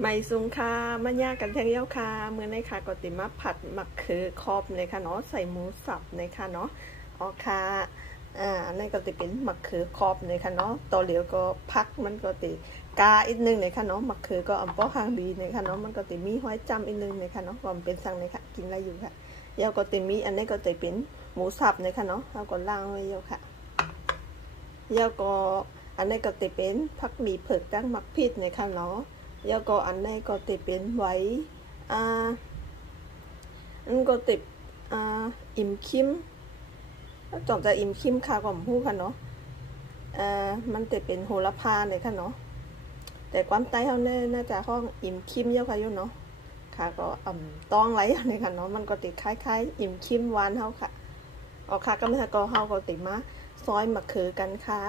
ไม่ซุงค่ะมันยากกันแทงเย้าค่ะเมื่อในค่ะก็ติมาผัดหมักคือครอบในค่ะเนาะใส่หมูสับในค่ะเนาะอ๋อค่ะในก็ติเป็นหมักคือครอบในค่ะเนาะต่อเหลียวก็พักมันก็ติกาอีกนึงในค่ะเนาะหมักคือก็อ่ำป้อหางดีในค่ะเนาะมันก็ติมีห้อยจำอีกนึงในค่ะเนาะความเป็นสั่งในค่ะกินอะไรอยู่ค่ะเย้าก็ติมีอันนี้ก็ติเป็นหมูสับในค่ะเนาะเราก็ล่างไว้เย้าค่ะเย้าก็อันนี้ก็ติเป็นผักหมี่เผือกตั้งหมักพริกในค่ะเนาะแล้วก็อันนี้ก็ติดเป็นไว้อันก็ติดอิ่มคิมจอมจะอิ่มคิมค่ะก่อนพูดค่ะเนาะมันติดเป็นโหระพาเลยค่ะเนาะแต่ความใต้เขาเนี่ยน่าจะห้องอิ่มคิมเยอะค่ะยุ่เนาะค่ะก็ต้องไรเลยค่ะเนาะมันก็ติดคล้ายๆอิ่มคิมหวานเขาค่ะออกค่ะก็ไม่ใช่ก็เขาก็ติดมาซอยมะเขือกันค่ะ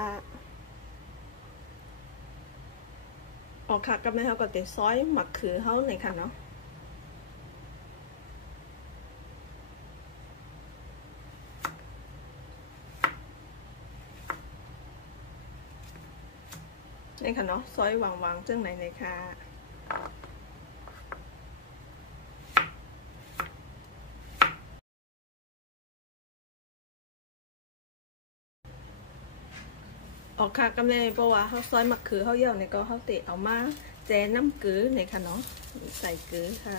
ออกค่ะก็ไม่เขาก็ติดซอยหมักคือเขาในค่ะเนาะนี่ค่ะเนาะซอยวางๆเจ้งไหนค่ะออกค่ะก็ไม่เพราะว่าเขาซอยหมักคือเขาเยอะในก็เขาติเอามาแจน้ำกือในค่ะเนาะใส่กือค่ะ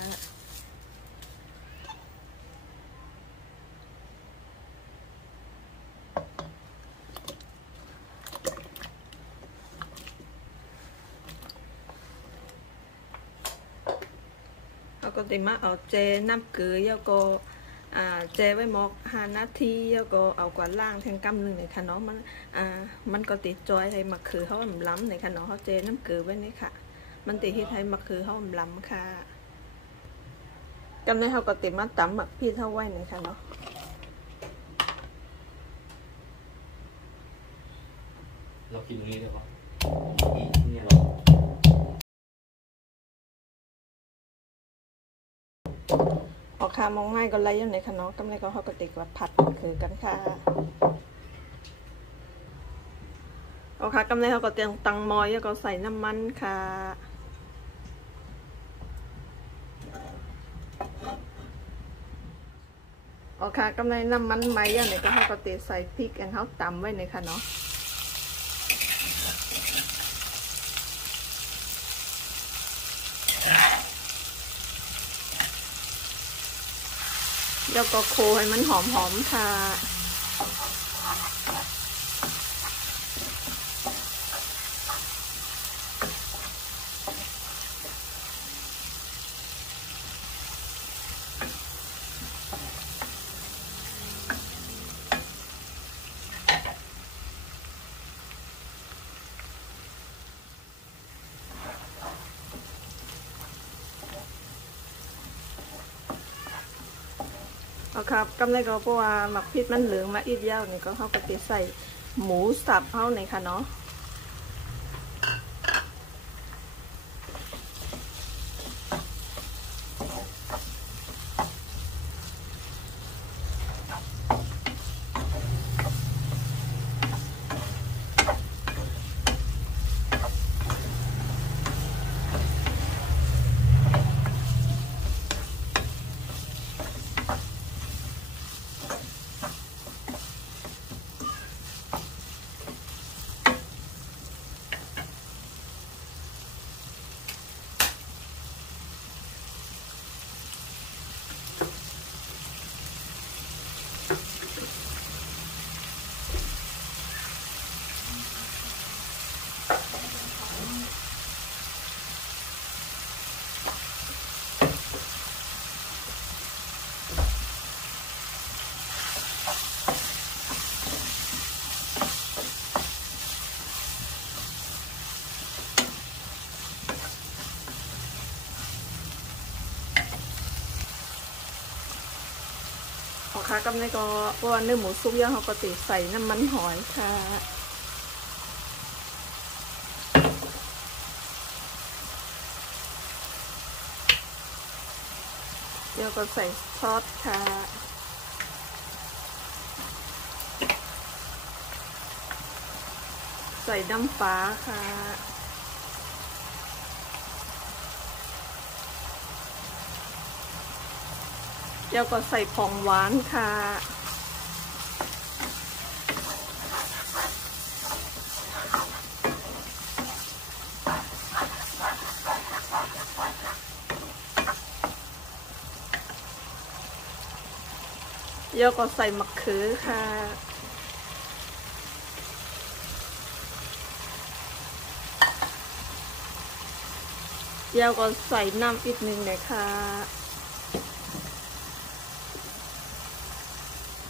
เขาก็ติมาเอาแจน้ำกือแล้วก็แจไว้หมอก5 นาทีแล้วก็เอากวาดล่างแทงกำหนึ่งในค่ะเนาะมันก็ติดจอยให้หมักคือเขาล้ำในค่ะเนาะเขาแจน้ำกือไว้นี่ค่ะมันติดให้ไทยหมักคือเขาล้ำค่ะกันในเขาก็ติมาตำหมักพี่เท่าไว้ในค่ะเนาะเรากินตรงนี้ได้ปะนี่เราออกค่ะมองง่ายก็ไล่ยังในค่ะเนาะกำไรก็เขาก็ติดกับผัดคือกันค่ะออกค่ะกำไรเขาก็เตรียมตังมอยแล้วก็ใส่น้ำมันค่ะออกค่ะกำไรน้ำมันไหมอย่างนี้ก็เขาก็ติดใส่พริกอันเขาตำไว้ในค่ะเนาะแล้วก็โคให้มันหอมๆค่ะครับกำไรก็เพราะว่าหมักพริกมันเหลืองมาอีกยาวนี่ก็เขาก็ติดใส่หมูสับเขาในค่ะเนาะค่ะกำไรก็เพราะว่าเนื้อหมูซุปย่างเขาก็ติดใส่น้ำมันหอยค่ะแล้วก็ใส่ซอสค่ะใส่น้ำปลาค่ะ เดี๋ยวก็ใส่ผงหวานค่ะเดี๋ยวก็ใส่มะเขือค่ะเดี๋ยวก็ใส่น้ำอีกนึงเลยค่ะ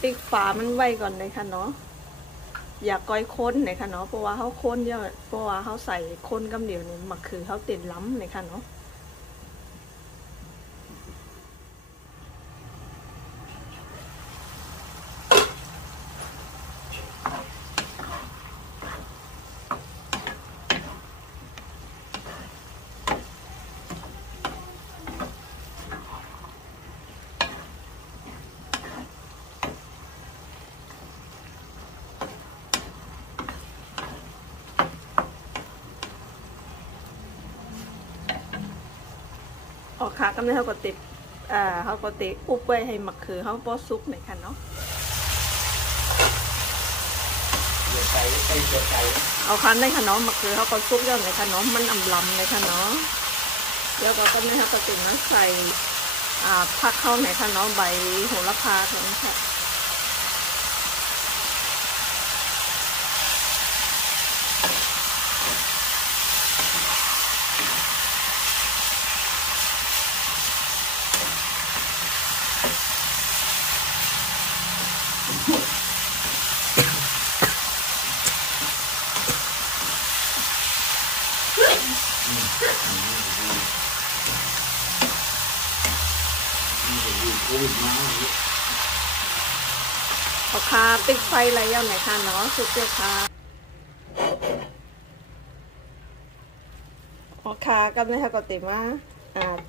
ปิดฝามันไว้ก่อนเลยค่ะเนาะอย่าก้อยค้นเลยค่ะเนาะเพราะว่าเขาค้นเยอะเพราะว่าเขาใส่ค้นกำเดียวนี่มะเขือเขาติดล้ำเลยค่ะเนาะออกค่ะกำลังเขาก็ติดเขาก็ติดอุบไว้ให้มะเขือเขาป้อซุกหน่อยค่ะเนาะเอาคั้นได้ค่ะเนาะมะเขือเขาก็ซุกแล้วหน่อยค่ะเนาะมันลำเลยค่ะเนาะเดี๋ยวก็กำลังเขาก็ติดมาใส่ผักเข้าหน่อยค่ะเนาะใบโหระพาตรงนี้ค่ะเอาค่ะปิดไฟอะไรอย่างไหนค่ะเนาะสุกเจียวค่ะเอาค่ะกำลังเขาก็ติดมา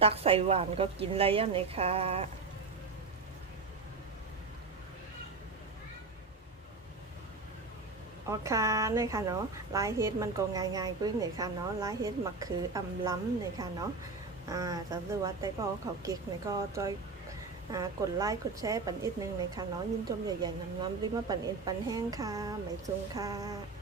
ตักใส่หวานก็กินอะไรอย่างไหนค่ะอ๋อค่ะนี่ค่ะเนาะลายเฮ็ดมันก็ง่ายๆเพิ่งเลยค่ะเนาะลายเฮ็ดมักคือล้ำเลยค่ะเนาะสำหรับว่าแต่ก็เขาเก๊กเนี่ยก็จอยกดไลค์กดแชร์ปันอีกนึงเลยค่ะเนาะยินชมใหญ่ๆน้ำริมมาปันเอ็นปันแห้งค่ะไม่ซุงค่ะ